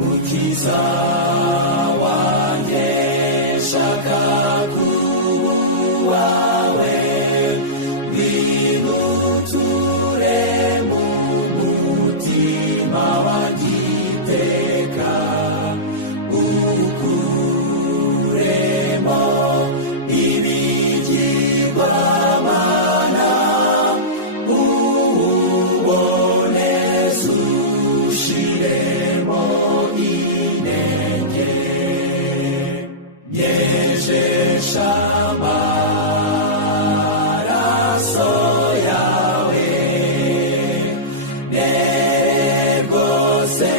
Mukiza wanjye shaka kuwawe winuture mu mutima wagiteka ukuremo ibigirwamana uboneze ushiremo inenge nyejesha amaraso yawe nerwose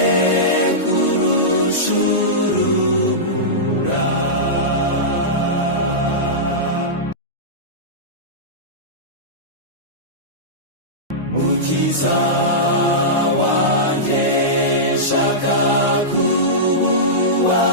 kurushurura Mukiza wanjye shaka kuwa